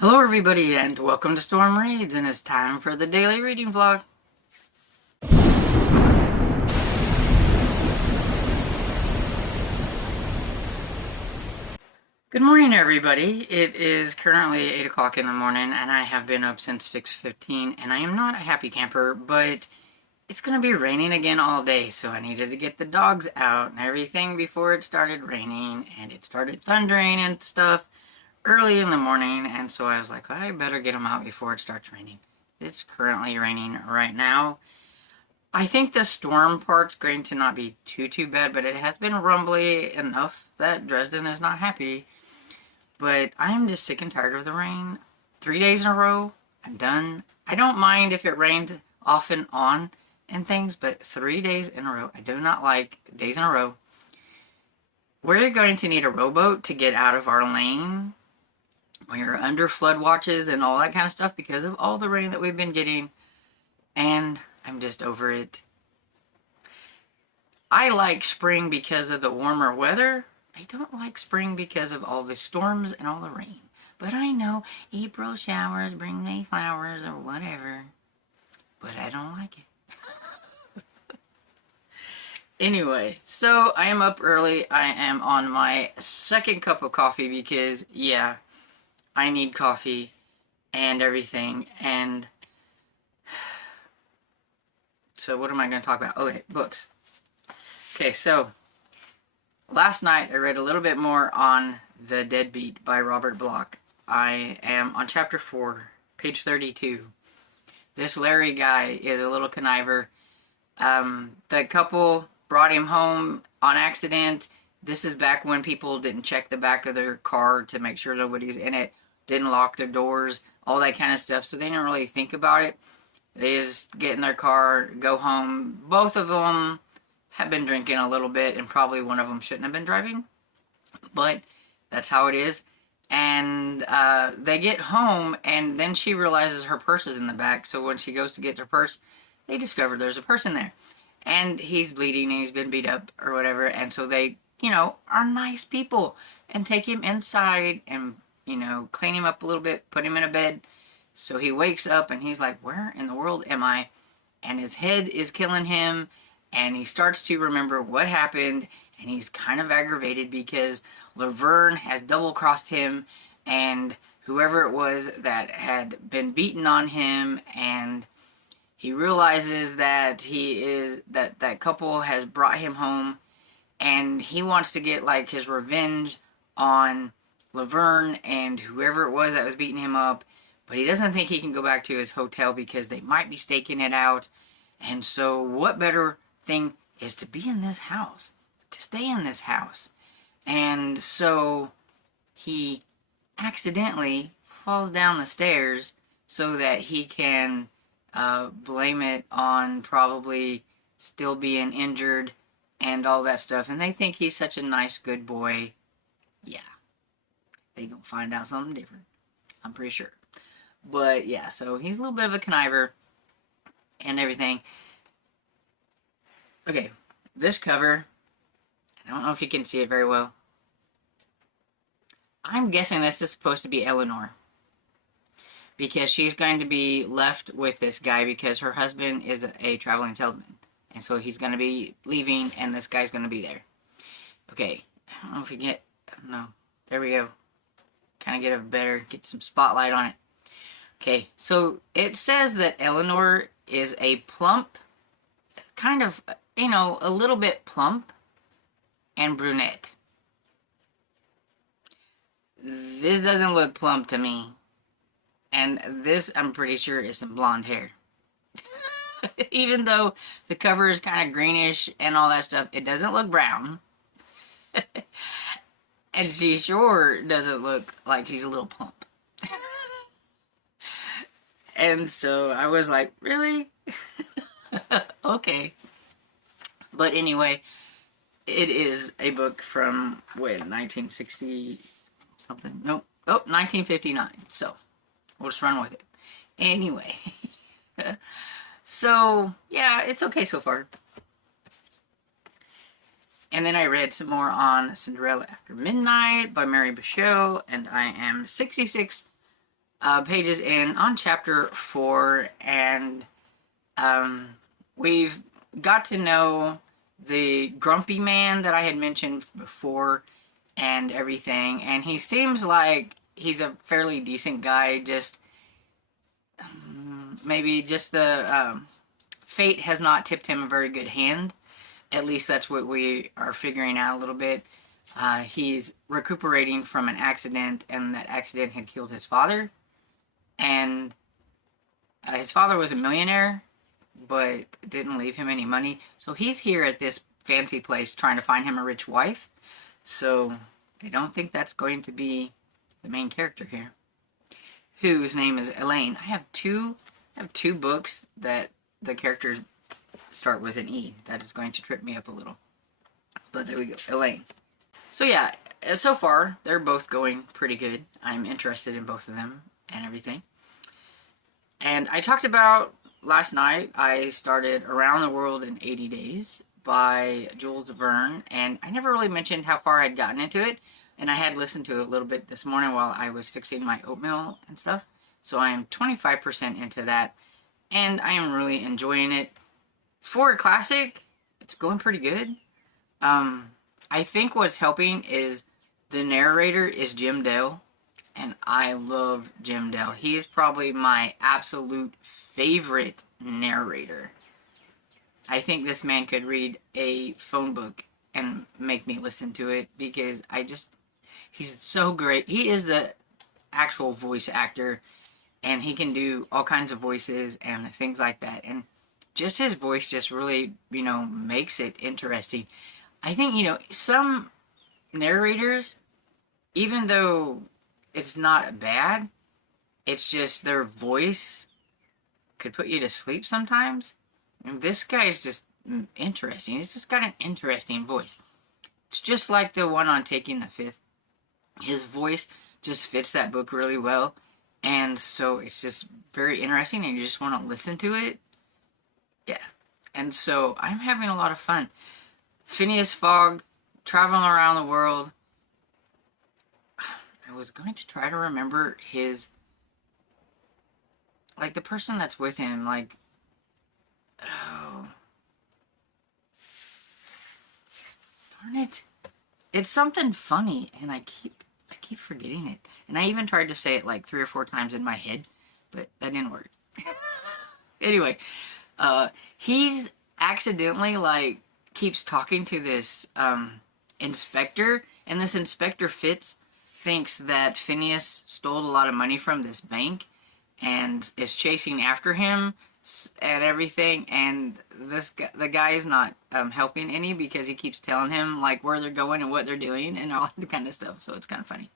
Hello everybody and welcome to Storm Reads, and it's time for the daily reading vlog. Good morning everybody. It is currently 8 o'clock in the morning and I have been up since 6:15 and I am not a happy camper, but it's going to be raining again all day, so I needed to get the dogs out and everything before it started raining, and it started thundering and stuff early in the morning, and so I was like, I better get them out before it starts raining. It's currently raining right now. I think the storm part's going to not be too bad, but it has been rumbly enough that Dresden is not happy. But I'm just sick and tired of the rain. 3 days in a row, I'm done. I don't mind if it rains off and on and things, but 3 days in a row, I do not like days in a row. We're going to need a rowboat to get out of our lane. We're under flood watches and all that kind of stuff because of all the rain that we've been getting, and I'm just over it. I like spring because of the warmer weather. I don't like spring because of all the storms and all the rain. But I know April showers bring me flowers or whatever, but I don't like it. Anyway, so I am up early. I am on my second cup of coffee because, yeah, I need coffee and everything. And so what am I going to talk about? Okay, books. Okay, so last night I read a little bit more on The Deadbeat by Robert Bloch. I am on chapter 4, page 32. This Larry guy is a little conniver. The couple brought him home on accident. This is back when people didn't check the back of their car to make sure nobody's in it, didn't lock their doors, all that kind of stuff, so they didn't really think about it. They just get in their car, go home. Both of them have been drinking a little bit, and probably one of them shouldn't have been driving, but that's how it is. And they get home, and then she realizes her purse is in the back, so when she goes to get her purse, they discover there's a purse in there. And he's bleeding, and he's been beat up, or whatever, and so they, are nice people, and take him inside, and, clean him up a little bit, put him in a bed. So he wakes up, and he's like, where in the world am I? And his head is killing him, and he starts to remember what happened, and he's kind of aggravated because Laverne has double-crossed him, and whoever it was that had been beaten on him, and he realizes that that couple has brought him home, and he wants to get like his revenge on Laverne and whoever it was that was beating him up, but he doesn't think he can go back to his hotel because they might be staking it out. And so what better thing is to be in this house, to stay in this house. And so he accidentally falls down the stairs so that he can blame it on probably still being injured and all that stuff. And they think he's such a nice, good boy. Yeah, they gonna find out something different, I'm pretty sure. But yeah, so he's a little bit of a conniver and everything. Okay, this cover, I don't know if you can see it very well. I'm guessing this is supposed to be Eleanor, because she's going to be left with this guy because her husband is a traveling salesman. And so he's going to be leaving, and this guy's going to be there. Okay, I don't know if you get, no, there we go. Kind of get some spotlight on it. Okay, so it says that Eleanor is a plump, kind of, a little bit plump and brunette. This doesn't look plump to me. And this, I'm pretty sure, is some blonde hair. Even though the cover is kind of greenish and all that stuff, it doesn't look brown. And she sure doesn't look like she's a little plump. And so I was like, really? Okay. But anyway, it is a book from, 1960 something? Nope. Oh, 1959. So we'll just run with it. Anyway. So, yeah, it's okay so far. And then I read some more on Cinderella After Midnight by Mary Bichot, and I am 66 pages in on chapter 4, and we've got to know the grumpy man that I had mentioned before and everything, and he seems like he's a fairly decent guy, just maybe just the fate has not tipped him a very good hand. At least that's what we are figuring out a little bit. He's recuperating from an accident, and that accident had killed his father. And his father was a millionaire, but didn't leave him any money. So he's here at this fancy place trying to find him a rich wife. So I don't think that's going to be the main character here, whose name is Elaine. I have two books that the characters start with an E. That is going to trip me up a little. But there we go, Elaine. So yeah, so far, they're both going pretty good. I'm interested in both of them and everything. And I talked about last night, I started Around the World in 80 Days by Jules Verne, and I never really mentioned how far I'd gotten into it, and I had listened to it a little bit this morning while I was fixing my oatmeal and stuff. So I am 25% into that, and I am really enjoying it. For a classic, it's going pretty good. I think what's helping is the narrator is Jim Dale, and I love Jim Dale. He's probably my absolute favorite narrator. I think this man could read a phone book and make me listen to it, because he's so great. He is the actual voice actor, and he can do all kinds of voices and things like that. And just his voice just really, makes it interesting. I think, some narrators, even though it's not bad, it's just their voice could put you to sleep sometimes. And this guy is just interesting. He's just got an interesting voice. It's just like the one on Taking the Fifth. His voice just fits that book really well. And so it's just very interesting, and you just want to listen to it. Yeah. And so I'm having a lot of fun. Phineas Fogg, traveling around the world. I was going to try to remember his, the person that's with him, oh, darn it. It's something funny, and I keep forgetting it. And I even tried to say it 3 or 4 times in my head, but that didn't work. Anyway, he's accidentally, keeps talking to this, inspector, and this Inspector Fitz thinks that Phineas stole a lot of money from this bank, and is chasing after him, and everything, and the guy is not, helping any, because he keeps telling him, where they're going and what they're doing, and all that kind of stuff, so it's kind of funny.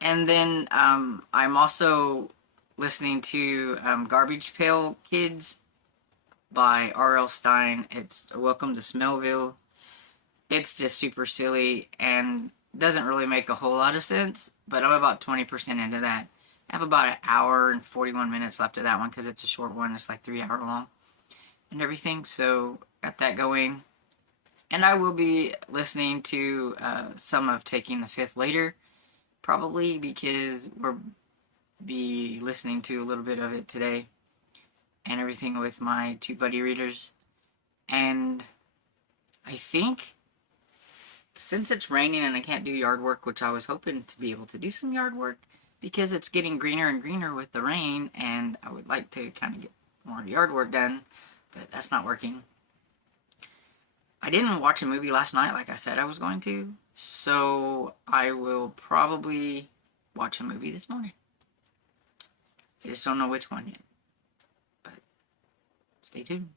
And then, I'm also listening to, Garbage Pail Kids by R.L. Stine. It's Welcome to Smellville. It's just super silly, and doesn't really make a whole lot of sense, but I'm about 20% into that. I have about an hour and 41 minutes left of that one, because it's a short one. It's 3 hours long and everything, so got that going. And I will be listening to some of Taking the Fifth later, probably, because we'll be listening to a little bit of it today and everything with my 2 buddy readers. And I think, since it's raining and I can't do yard work, which I was hoping to be able to do some yard work, because it's getting greener and greener with the rain, and I would like to kind of get more yard work done, but that's not working. I didn't watch a movie last night like I said I was going to, so I will probably watch a movie this morning. I just don't know which one yet, but stay tuned.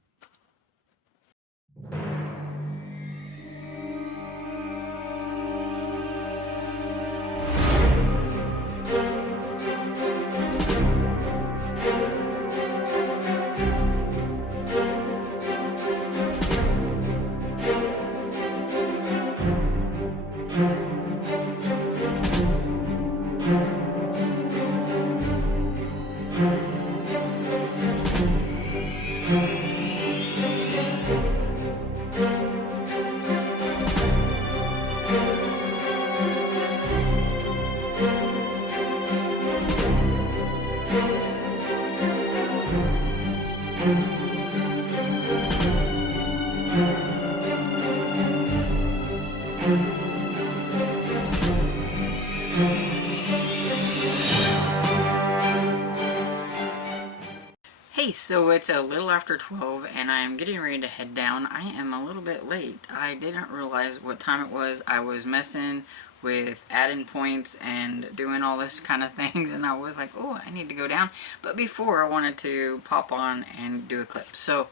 Hey, so it's a little after 12 and I'm getting ready to head down. I am a little bit late. I didn't realize what time it was. I was messing with adding points and doing all this kind of thing, and I was like, oh, I need to go down. But before, I wanted to pop on and do a clip. So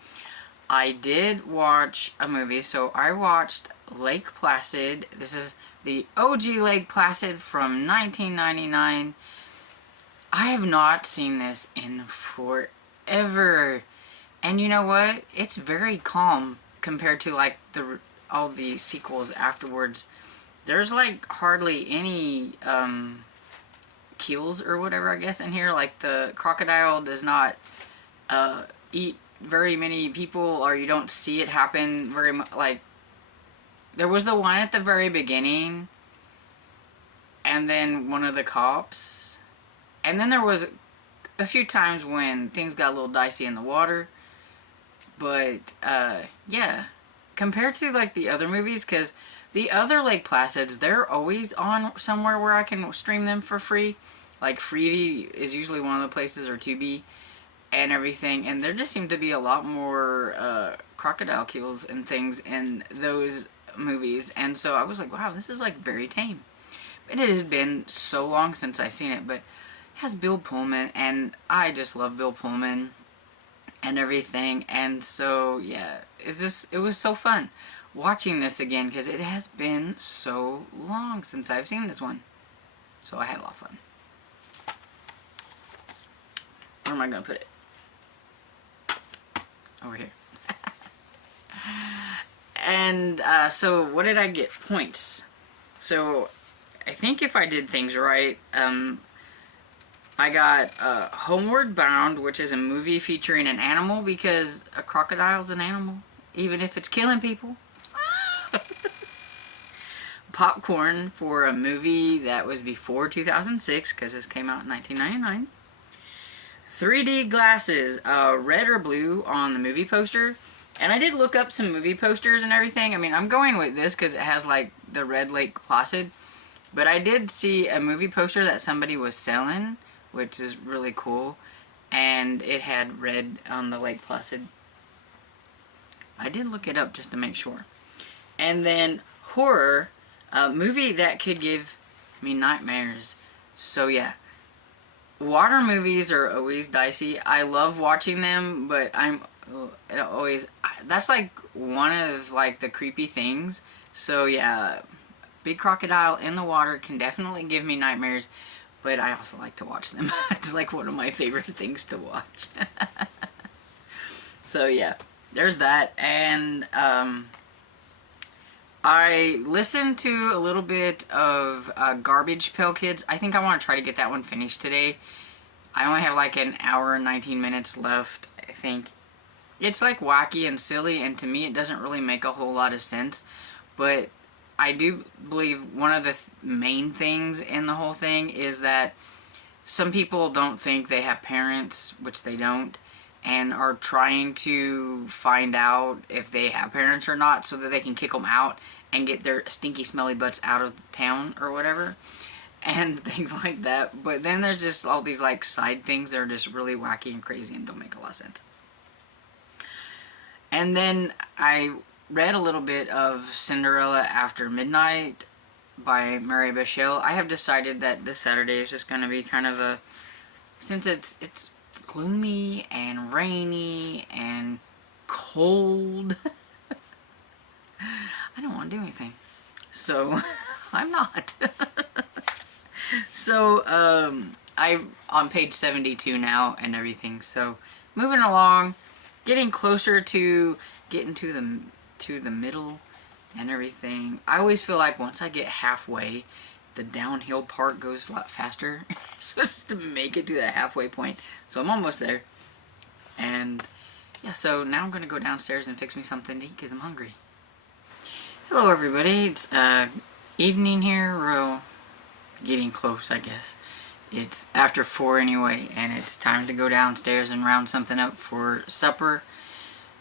I did watch a movie. So I watched Lake Placid. This is the OG Lake Placid from 1999. I have not seen this in forever, and you know what? It's very calm compared to like all the sequels afterwards. There's like hardly any kills or whatever, I guess, in here. Like the crocodile does not eat very many people, or you don't see it happen very much. Like there was the one at the very beginning, and then one of the cops, and then there was a few times when things got a little dicey in the water. But yeah, compared to like the other movies, because the other Lake Placids, they're always on somewhere where I can stream them for free. Like Freevee is usually one of the places, or Tubi and everything, and there just seem to be a lot more crocodile kills and things in those movies. And so I was like, wow, this is like very tame. But it has been so long since I've seen it. But has Bill Pullman, and I just love Bill Pullman and everything. And so yeah, it was so fun watching this again, because it has been so long since I've seen this one. So I had a lot of fun. Where am I gonna put it? Over here. And so what did I get? Points. So I think if I did things right, I got Homeward Bound, which is a movie featuring an animal, because a crocodile's an animal, even if it's killing people. Popcorn for a movie that was before 2006, because this came out in 1999. 3D glasses, red or blue on the movie poster. And I did look up some movie posters and everything. I mean, I'm going with this because it has like the red Lake Placid. But I did see a movie poster that somebody was selling, which is really cool, and it had red on the Lake Placid. I did look it up just to make sure. And then horror, a movie that could give me nightmares. So yeah, water movies are always dicey. I love watching them, but that's like one of like the creepy things. So yeah, big crocodile in the water can definitely give me nightmares. But I also like to watch them. It's like one of my favorite things to watch. So yeah, there's that. And I listened to a little bit of Garbage Pail Kids. I think I want to try to get that one finished today. I only have like an hour and 19 minutes left, I think. It's like wacky and silly, and to me it doesn't really make a whole lot of sense. But I do believe one of the main things in the whole thing is that some people don't think they have parents, which they don't, and are trying to find out if they have parents or not so that they can kick them out and get their stinky, smelly butts out of town or whatever, and things like that. But then there's just all these like side things that are just really wacky and crazy and don't make a lot of sense. And then I read a little bit of Cinderella After Midnight by Mary Bichelle. I have decided that this Saturday is just going to be kind of a, since it's gloomy and rainy and cold, I don't want to do anything. So I'm not. So I'm on page 72 now and everything. So moving along, getting closer to getting to the middle and everything. I always feel like once I get halfway, the downhill part goes a lot faster. So just to make it to that halfway point. So I'm almost there. And yeah, so now I'm going to go downstairs and fix me something to eat because I'm hungry. Hello everybody, it's evening here, getting close I guess. It's after 4 anyway, and it's time to go downstairs and round something up for supper.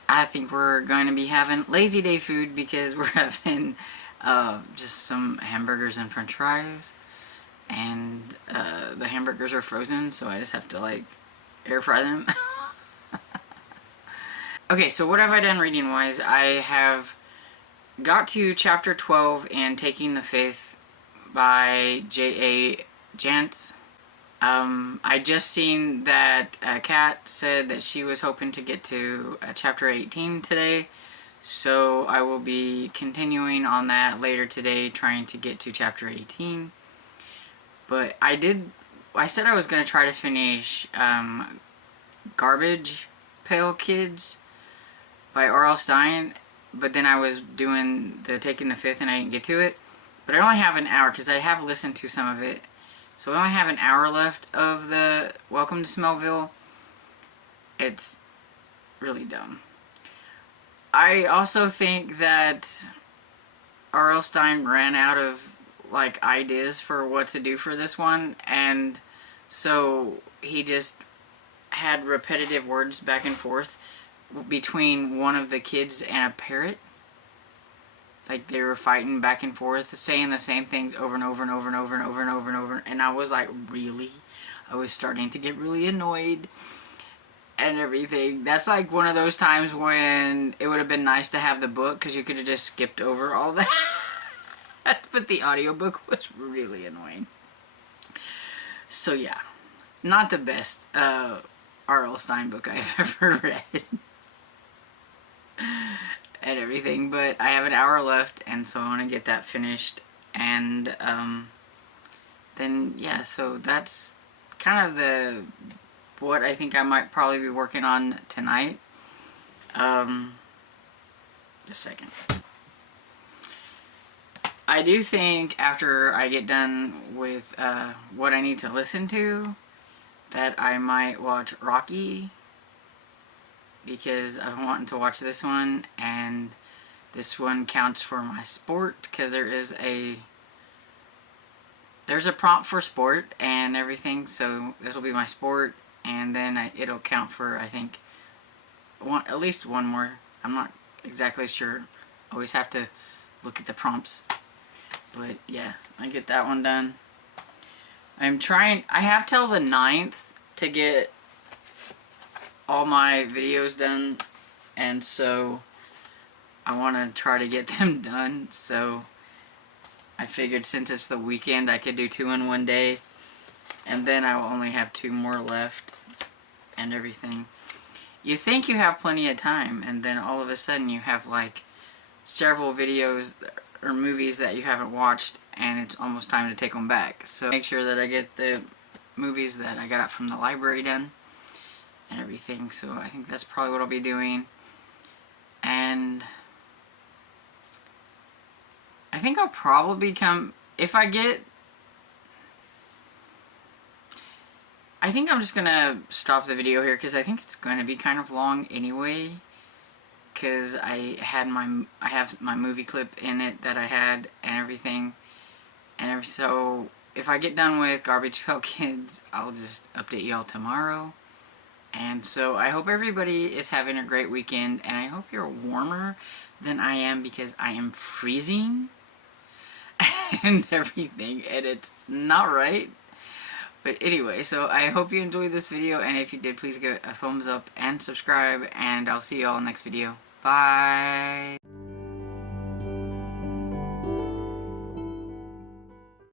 I think we're going to be having lazy day food because we're having just some hamburgers and french fries. And the hamburgers are frozen, so I just have to like air fry them. Okay, so what have I done reading wise? I have got to chapter 12 and Taking the Fifth by J.A. Jantz. I just seen that Kat said that she was hoping to get to chapter 18 today, so I will be continuing on that later today, trying to get to chapter 18. But I said I was going to try to finish Garbage Pail Kids by R.L. Stine, but then I was doing the Taking the Fifth and I didn't get to it. But I only have an hour because I have listened to some of it. So I only have an hour left of the Welcome to Smellville. It's really dumb. I also think that R.L. Stine ran out of like ideas for what to do for this one, and so he just had repetitive words back and forth between one of the kids and a parrot. Like they were fighting back and forth, saying the same things over and over and over and over and over and over and over. And I was like, really? I was starting to get really annoyed and everything. That's like one of those times when it would have been nice to have the book because you could have just skipped over all that. But the audiobook was really annoying. So yeah, not the best R.L. Stine book I've ever read. And everything, but I have an hour left, and so I want to get that finished. And then yeah, so that's kind of what I think I might probably be working on tonight. Just a second. I do think after I get done with what I need to listen to, that I might watch Rocky, because I'm wanting to watch this one, and this one counts for my sport because there's a prompt for sport and everything, so this will be my sport, and then it'll count for, I think, at least one more. I'm not exactly sure. Always have to look at the prompts, but yeah, I get that one done. I have till the 9th to get all my videos done, and so I want to try to get them done. So I figured since it's the weekend I could do 2 in one day, and then I will only have 2 more left and everything. You think you have plenty of time, and then all of a sudden you have like several videos or movies that you haven't watched, and it's almost time to take them back. So make sure that I get the movies that I got from the library done and everything. So I think that's probably what I'll be doing. And I think I'll probably I think I'm just gonna stop the video here because I think it's going to be kind of long anyway, because I have my movie clip in it that I had and everything, and so if I get done with Garbage Pail Kids, I'll just update y'all tomorrow. And so I hope everybody is having a great weekend, and I hope you're warmer than I am because I am freezing and everything, and it's not right. But anyway, so I hope you enjoyed this video, and if you did, please give it a thumbs up and subscribe, and I'll see you all in the next video. Bye!